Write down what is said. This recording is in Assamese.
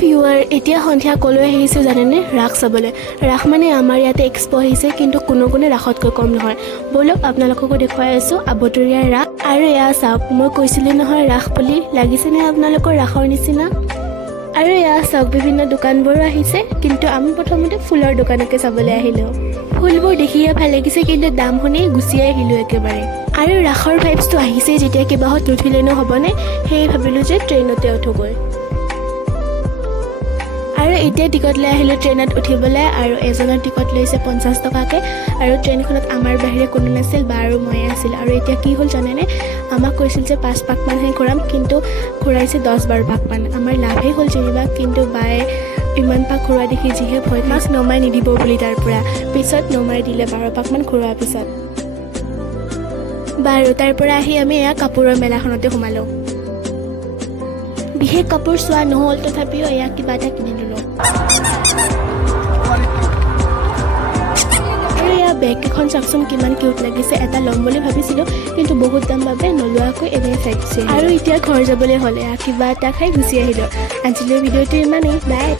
ভিউৱাৰ, এতিয়া সন্ধিয়া কলৈ আহিছে জানেনে? ৰাস চাবলৈ। ৰাস মানে আমাৰ ইয়াতে এক্সপ' আহিছে, কিন্তু কোনো ৰাসতকৈ কম নহয়। ব'লক আপোনালোককো দেখুৱাই আছোঁ আবতৰীয়াৰ ৰাস। আৰু এয়া চাওক, মই কৈছিলোঁ নহয় ৰাস বুলি, লাগিছেনে আপোনালোকৰ ৰাসৰ নিচিনা? আৰু এয়া চাওক, বিভিন্ন দোকানবোৰো আহিছে, কিন্তু আমি প্ৰথমতে ফুলৰ দোকানকে চাবলৈ আহিলোঁ। ফুলবোৰ দেখিয়ে ভাল লাগিছে, কিন্তু দাম শুনি গুচিয়ে আহিলোঁ একেবাৰে। আৰু ৰাসৰ ভাইবছটো আহিছেই যেতিয়া, কিবাহত নুঠিলেনো হ'বনে? সেয়ে ভাবিলোঁ যে ট্ৰেইনতে উঠোগৈ। আৰু এতিয়া টিকট লৈ আহিলোঁ ট্ৰেইনত উঠিবলৈ, আৰু এজনৰ টিকট লৈছে 50 টকাকৈ। আৰু ট্ৰেইনখনত আমাৰ বাহিৰে কোনো নাছিল, বা আৰু ময়ে আছিল। আৰু এতিয়া কি হ'ল জানেনে? আমাক কৈছিল যে 5 পাকমানহে ঘূৰাম, কিন্তু ঘূৰাইছে 10-12 পাকমান। আমাৰ লাভেই হ'ল যেনিবা, কিন্তু বায়ে ইমান পাক ঘূৰোৱা দেখি যিহে ভয় মাছ নমাই নিদিব বুলি তাৰ পৰা। পিছত নমাই দিলে 12 পাকমান ঘূৰোৱাৰ পিছত। বাৰু তাৰ পৰা আহি আমি এয়া কাপোৰৰ মেলাখনতে সোমালোঁ। বিশেষ কাপোৰ চোৱা নহ'ল, তথাপিও এয়া কিবা এটা কিনি ল'লোঁ। আৰু এয়া বেগ এখন চাওকচোন কিমান কিউট লাগিছে। এটা ল'ম বুলি ভাবিছিলোঁ, কিন্তু বহুত দাম বাবে নলোৱাকৈ এনেই চাই গুচি আহিলোঁ। আৰু এতিয়া ঘৰ যাবলৈ হ'লে কিবা এটা খাই গুচি আহিলোঁ। আজিলৈ ভিডিঅ'টো ইমানেই, বাই।